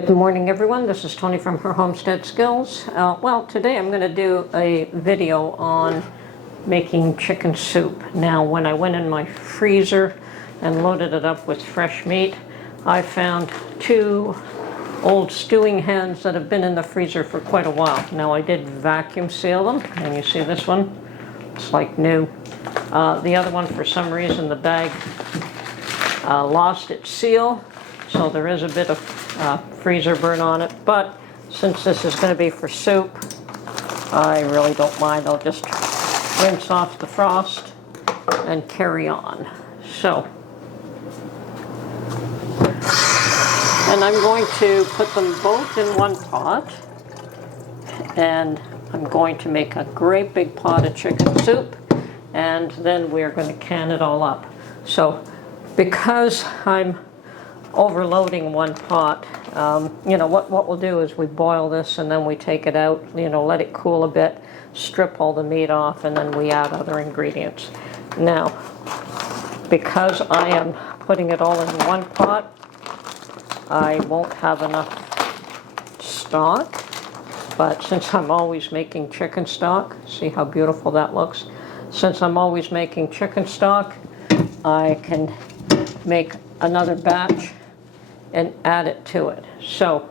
Good morning, everyone. This is Tony from her Homestead Skills. Well, today I'm going to do a video on making chicken soup. Now, when I went in my freezer and loaded it up with fresh meat, I found two old stewing hens that have been in the freezer for quite a while. Now, I did vacuum seal them, and you see this one? It's like new. The other one, for some reason, the bag lost its seal, so there is a bit of freezer burn on it, but since this is going to be for soup, I really don't mind. I'll just rinse off the frost and carry on. So, and I'm going to put them both in one pot, and I'm going to make a great big pot of chicken soup, and then we're going to can it all up. So, because I'm overloading one pot, you know, what we'll do is we boil this and then we take it out, you know, let it cool a bit, strip all the meat off, and then we add other ingredients. Now, because I am putting it all in one pot, I won't have enough stock, but since I'm always making chicken stock, see how beautiful that looks? Since I'm always making chicken stock, I can make another batch and add it to it. So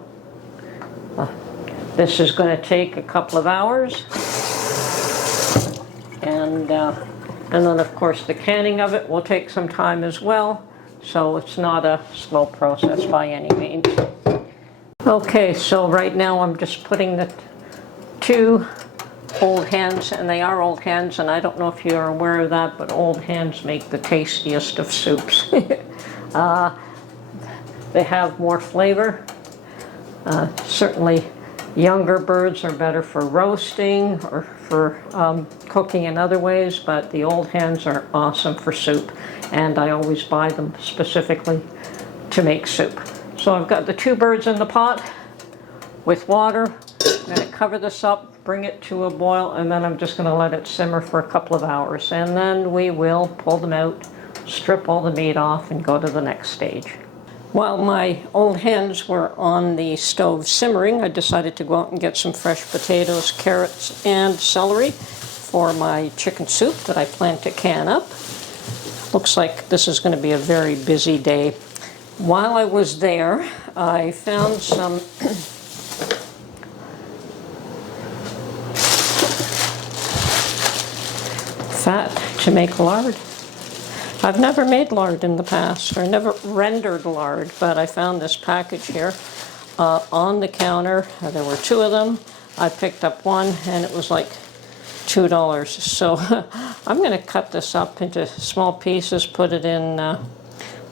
this is going to take a couple of hours, and then of course the canning of it will take some time as well, so it's not a slow process by any means. Okay, so right now I'm just putting the two old hens, and they are old hens, and I don't know if you're aware of that, but old hens make the tastiest of soups. They have more flavor. Certainly younger birds are better for roasting or for cooking in other ways, but the old hens are awesome for soup, and I always buy them specifically to make soup. So I've got the two birds in the pot with water. I'm going to cover this up, bring it to a boil, and then I'm just going to let it simmer for a couple of hours, and then we will pull them out, strip all the meat off, and go to the next stage. While my old hens were on the stove simmering, I decided to go out and get some fresh potatoes, carrots, and celery for my chicken soup that I plan to can up. Looks like this is going to be a very busy day. While I was there, I found some fat to make lard. I've never made lard in the past, or never rendered lard, but I found this package here on the counter. There were two of them. I picked up one, and it was like $2. So I'm going to cut this up into small pieces, put it in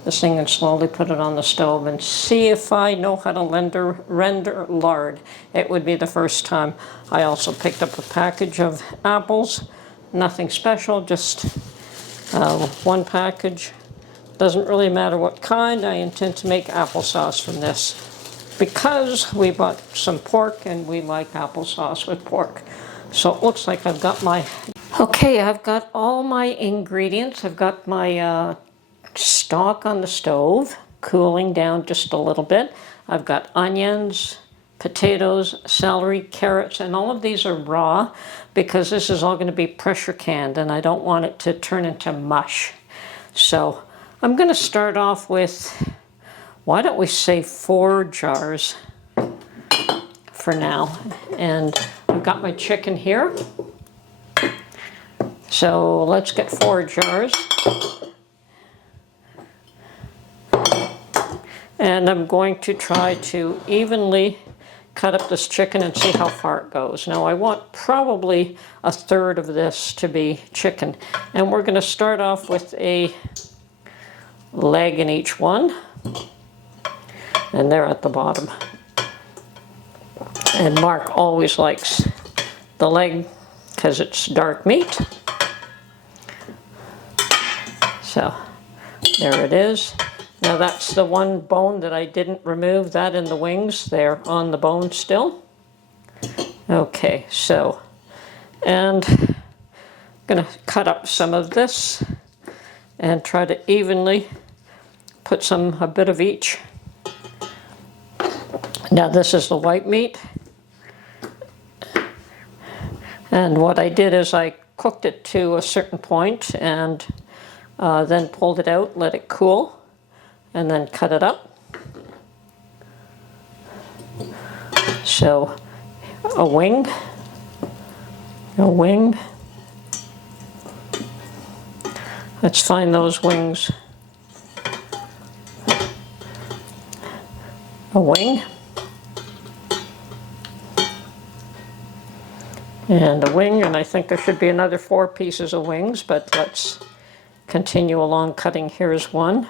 this thing, and slowly put it on the stove, and see if I know how to render lard. It would be the first time. I also picked up a package of apples. Nothing special, just one package. Doesn't really matter what kind. I intend to make applesauce from this because we bought some pork and we like applesauce with pork. So it looks like I've got my... Okay, I've got all my ingredients. I've got my stock on the stove, cooling down just a little bit. I've got onions, potatoes, celery, carrots, and all of these are raw because this is all going to be pressure canned and I don't want it to turn into mush. So I'm going to start off with, why don't we say 4 jars for now. And I've got my chicken here. So let's get 4 jars. And I'm going to try to evenly cut up this chicken and see how far it goes. Now I want probably 1/3 of this to be chicken. And we're going to start off with a leg in each one. And they're at the bottom. And Mark always likes the leg because it's dark meat. So there it is. Now that's the one bone that I didn't remove, that and the wings, they're on the bone still. Okay, so, and I'm going to cut up some of this and try to evenly put a bit of each Now this is the white meat. And what I did is I cooked it to a certain point and then pulled it out, let it cool, and then cut it up. So a wing. Let's find those wings. A wing. And a wing, and I think there should be another 4 pieces of wings, but let's continue along cutting. Here's one.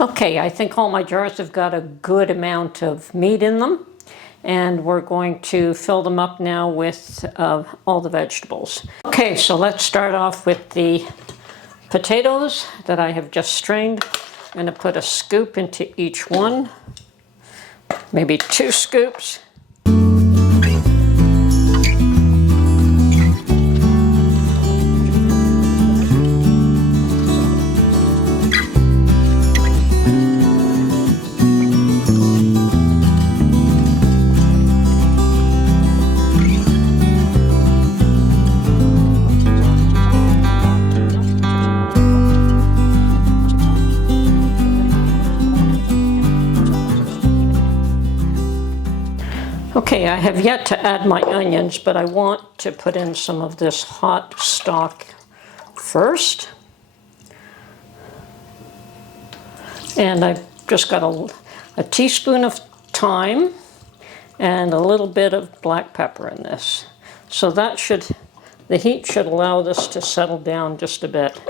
Okay, I think all my jars have got a good amount of meat in them, and we're going to fill them up now with all the vegetables. Okay, so let's start off with the potatoes that I have just strained. I'm going to put a scoop into each one, maybe 2 scoops. Okay, I have yet to add my onions, but I want to put in some of this hot stock first. And I've just got a teaspoon of thyme and a little bit of black pepper in this. So that the heat should allow this to settle down just a bit.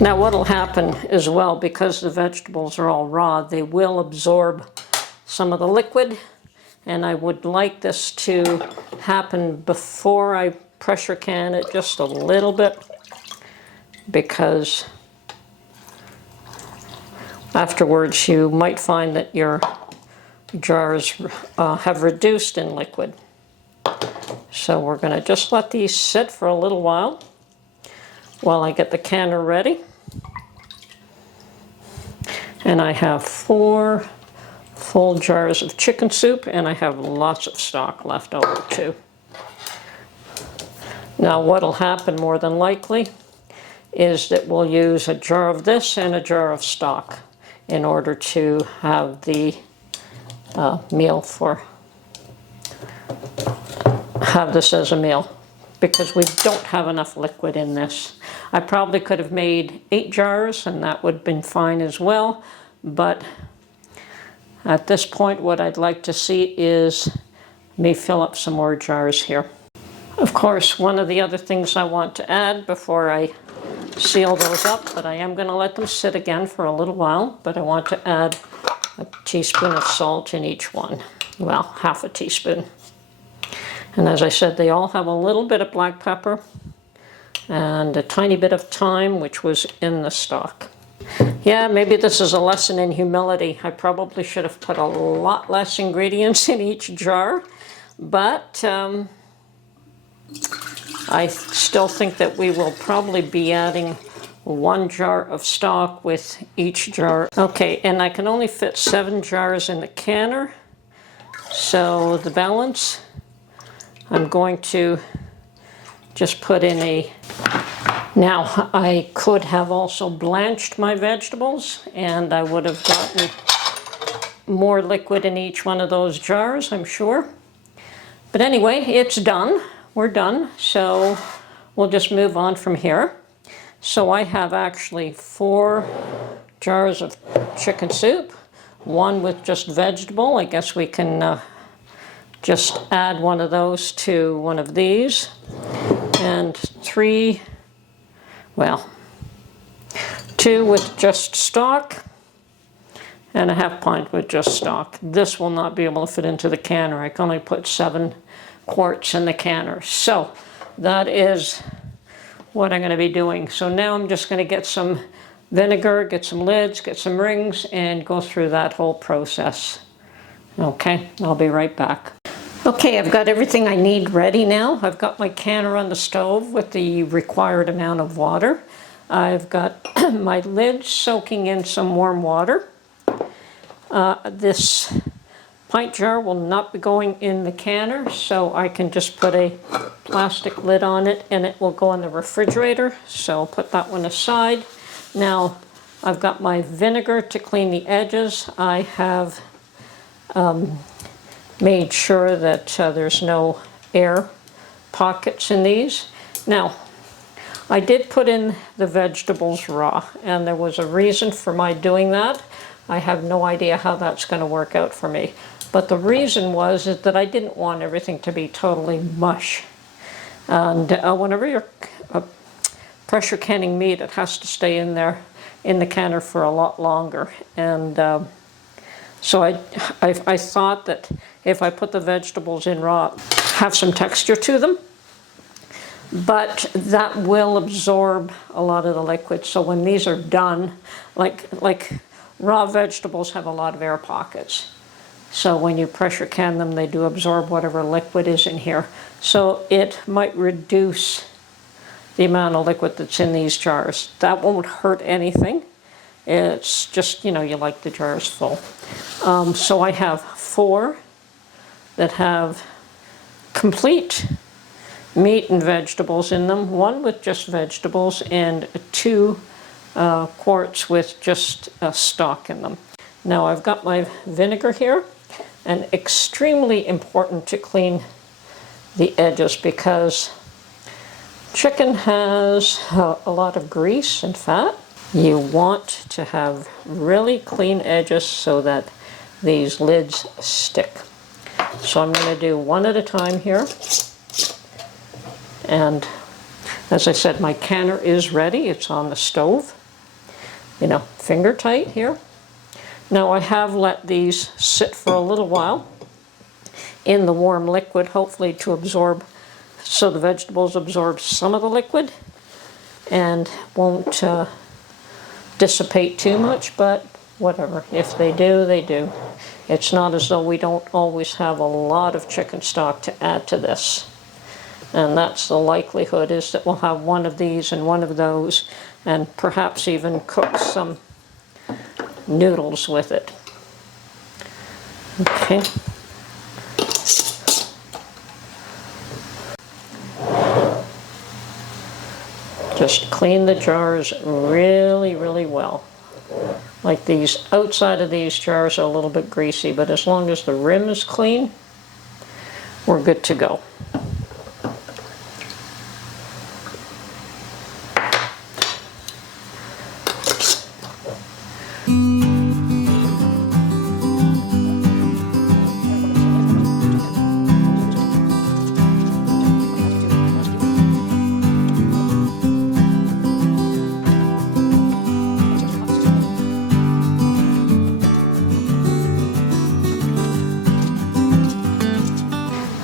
Now what'll happen as well, because the vegetables are all raw, they will absorb some of the liquid, and I would like this to happen before I pressure can it just a little bit, because afterwards you might find that your jars have reduced in liquid. So we're going to just let these sit for a little while I get the canner ready. And I have 4 full jars of chicken soup, and I have lots of stock left over too. Now what'll happen more than likely is that we'll use a jar of this and a jar of stock in order to have the meal have this as a meal, because we don't have enough liquid in this. I probably could have made 8 jars and that would have been fine as well, but at this point what I'd like to see is me fill up some more jars here. Of course, one of the other things I want to add before I seal those up, but I am going to let them sit again for a little while, but I want to add a teaspoon of salt in each one. Well, half a teaspoon. And as I said, they all have a little bit of black pepper and a tiny bit of thyme, which was in the stock. Yeah, maybe this is a lesson in humility. I probably should have put a lot less ingredients in each jar, but I still think that we will probably be adding 1 jar of stock with each jar. Okay, and I can only fit 7 jars in the canner, so the balance I'm going to just put in a... Now, I could have also blanched my vegetables, and I would have gotten more liquid in each one of those jars, I'm sure. But anyway, it's done. We're done, so we'll just move on from here. So I have actually 4 jars of chicken soup, 1 with just vegetable. I guess we can just add one of those to one of these. And 3, well, 2 with just stock, and a half pint with just stock. This will not be able to fit into the canner. I can only put 7 quarts in the canner. So that is what I'm going to be doing. So now I'm just going to get some vinegar, get some lids, get some rings, and go through that whole process. Okay, I'll be right back. Okay, I've got everything I need ready now. I've got my canner on the stove with the required amount of water. I've got my lid soaking in some warm water. This pint jar will not be going in the canner, so I can just put a plastic lid on it and it will go in the refrigerator. So I'll put that one aside. Now, I've got my vinegar to clean the edges. I have made sure that there's no air pockets in these. Now, I did put in the vegetables raw, and there was a reason for my doing that. I have no idea how that's going to work out for me. But the reason was is that I didn't want everything to be totally mush. And whenever you're pressure canning meat, it has to stay in there in the canner for a lot longer. And so I thought that if I put the vegetables in raw, have some texture to them, but that will absorb a lot of the liquid. So when these are done, like raw vegetables have a lot of air pockets. So when you pressure can them, they do absorb whatever liquid is in here. So it might reduce the amount of liquid that's in these jars. That won't hurt anything. It's just, you like the jars full. So I have 4 that have complete meat and vegetables in them, 1 with just vegetables, and 2 quarts with just stock in them. Now I've got my vinegar here, and extremely important to clean the edges because chicken has a lot of grease and fat. You want to have really clean edges so that these lids stick. So I'm going to do 1 at a time here. And as I said, my canner is ready. It's on the stove. Finger tight here. Now I have let these sit for a little while in the warm liquid, hopefully to absorb, so the vegetables absorb some of the liquid and won't dissipate too much, but whatever. If they do, they do. It's not as though we don't always have a lot of chicken stock to add to this. And that's the likelihood, is that we'll have 1 of these and 1 of those, and perhaps even cook some noodles with it. Okay. Just clean the jars really, really well. Like these, outside of these jars are a little bit greasy, but as long as the rim is clean, we're good to go.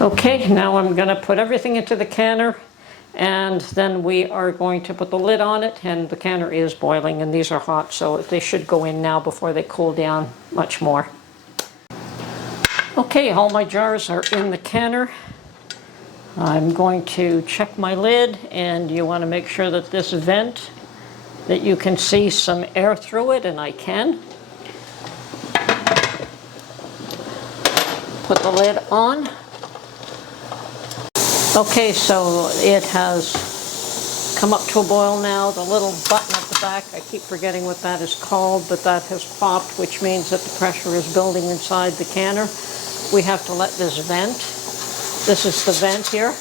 Okay, now I'm going to put everything into the canner And then we are going to put the lid on it, and the canner is boiling, and these are hot, so they should go in now before they cool down much more. Okay, all my jars are in the canner. I'm going to check my lid, and you want to make sure that this vent, that you can see some air through it, and I can. Put the lid on. Okay, so it has come up to a boil now. The little button at the back, I keep forgetting what that is called, but that has popped, which means that the pressure is building inside the canner. We have to let this vent. This is the vent here.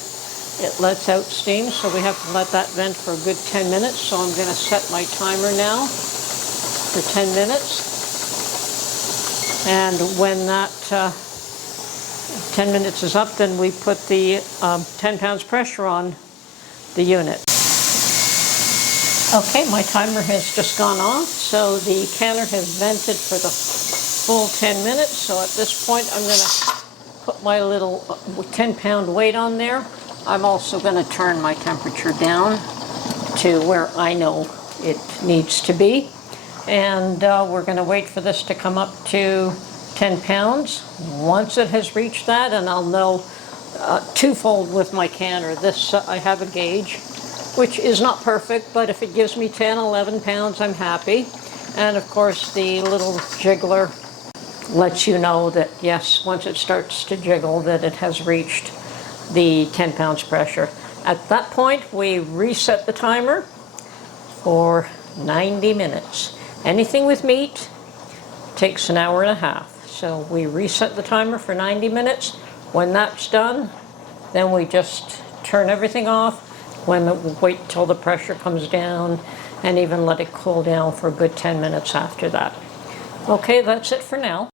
It lets out steam, so we have to let that vent for a good 10 minutes. So I'm going to set my timer now for 10 minutes. And when that 10 minutes is up, then we put the 10 pounds pressure on the unit. Okay, my timer has just gone off, so the canner has vented for the full 10 minutes. So at this point, I'm going to put my little 10-pound weight on there. I'm also going to turn my temperature down to where I know it needs to be. And we're going to wait for this to come up to 10 pounds. Once it has reached that, and I'll know twofold with my canner. This, I have a gauge, which is not perfect, but if it gives me 10, 11 pounds, I'm happy. And of course, the little jiggler lets you know that, yes, once it starts to jiggle, that it has reached the 10 pounds pressure. At that point, we reset the timer for 90 minutes. Anything with meat takes an hour and a half. So we reset the timer for 90 minutes. When that's done, then we just turn everything off. Wait till the pressure comes down, and even let it cool down for a good 10 minutes after that. Okay, that's it for now.